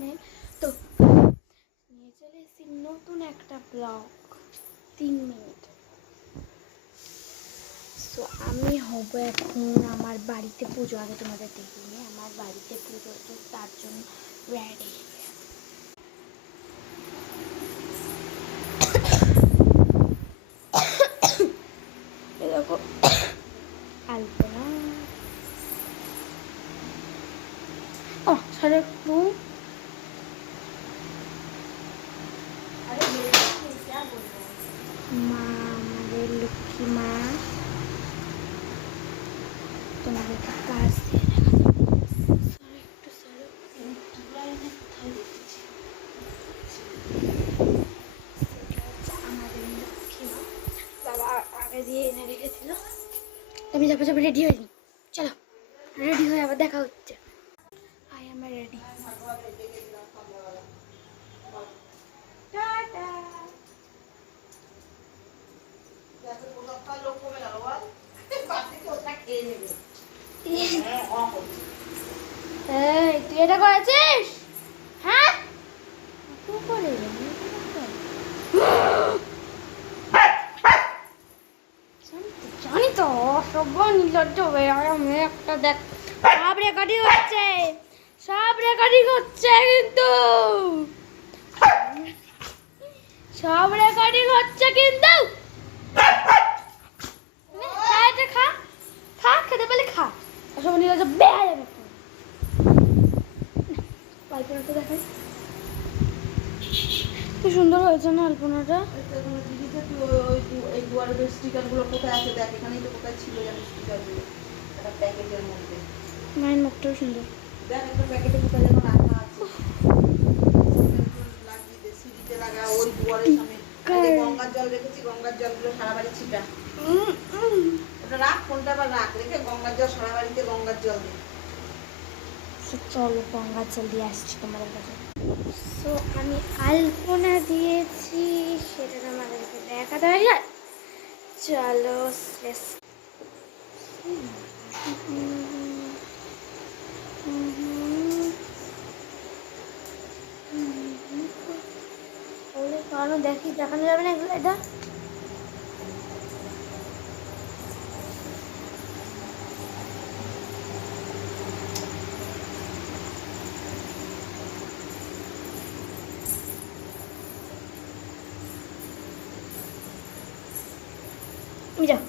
Channel. তো নিয়ে চলে এসেছি নতুন একটা ব্লগ, 3 মিনিট। সো আমি হব এখন আমার বাড়িতে পুজো, আগে তোমাদের দেখিনি, আমার বাড়িতে পুজো, তো তার জন্য রেডি। দেখো আলপনা, ও সাড়ে একটু মা, আমাদের লক্ষ্মী মা, তোমাদেরকে কাজ দিয়ে দেখা আমাদের লক্ষ্মী মা বাবা আগে দিয়ে এনে রেখেছিল। আমি যাবো রেডি হয়নি, চলো রেডি হয়ে আবার দেখা হচ্ছে। I am ready. তুই এটা করেছিস? হ্যাঁ জানি তো, অসভ্য নির্লজ্জ হয়ে আমি একটা দেখ, সব রেকর্ডিং হচ্ছে, সব রেকর্ডিং হচ্ছে, কিন্তু সব রেকর্ডিং হচ্ছে, কিন্তু খা খা, খেতে পেলে খা, অসভ্য নির্লজ্জ বেড়ে যাবে। আলপনাটা দেখাই, কি সুন্দর হয়েছে না আলপনাটা। এই দুয়ারের স্টিকারগুলো কোথায় আছে দেখ, এখানেই তো কোথায় ছিল জানো স্টিকারগুলো, একটা প্যাকেটের মধ্যে। মায়ের মুখটাও সুন্দর, দেখ একটা প্যাকেটে কোথায় যেন রাখা আছে, লাগিয়ে দে সিঁড়িতে লাগা, ওই দুয়ারের সামনে। এই গঙ্গার জল রেখেছি, গঙ্গার জলগুলো সারা বাড়ি ছিটা। ওটা রাখ, ফোনটা আবার রাখ, রেখে গঙ্গার জল সারা বাড়িতে গঙ্গার জল দে। চলো গঙ্গার জল দিয়ে আসছি তোমাদের কাছে। সো আমি আলপনা দিয়েছি, সেটা তোমাদেরকে দেখাতে হয়। চলো কারণ দেখি, দেখানো যাবে না এগুলো, এটা যাও